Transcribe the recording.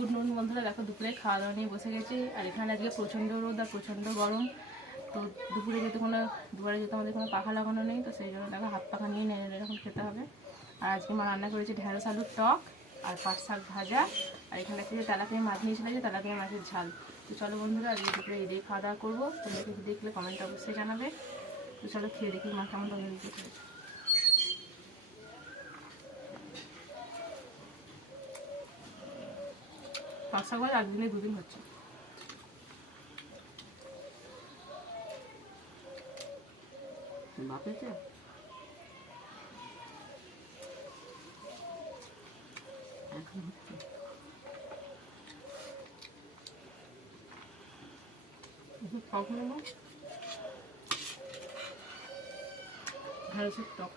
Good morning বন্ধুরা, দেখো দুপুরে খাওয়া দাওয়া নিয়ে বসে গেছি। আর এখানে আজকে প্রচণ্ড রোদ আর প্রচণ্ড গরম। তো দুপুরে যেহেতু আমাদের কোনো পাখা লাগানো নেই, তো সেই জন্য দেখো হাত পাখা নিয়ে নেড়ে এরকম খেতে হবে। আর আজকে মা রান্না করেছি ঢেঁড়স আলুর টক আর পাট শাক ভাজা। আর এখানে একটা যে তেলাপিয়া মাছ নিয়েছিল, যে তেলাপিয়া মাছের ঝাল। তো চলো বন্ধুরা, আজকে দুপুরে এই দিয়ে খাওয়া দাওয়া করবো। তোমরা কিছু দেখলে কমেন্ট অবশ্যই জানাবে। তো চলো খেয়ে দেখি মা কেমন তরকারি করেছে। পাট শাক ভাজা 8 দিনে 2 দিন হচ্ছে। বাপেছে এখন হচ্ছে টক নেব, ঢেঁড়সের টক।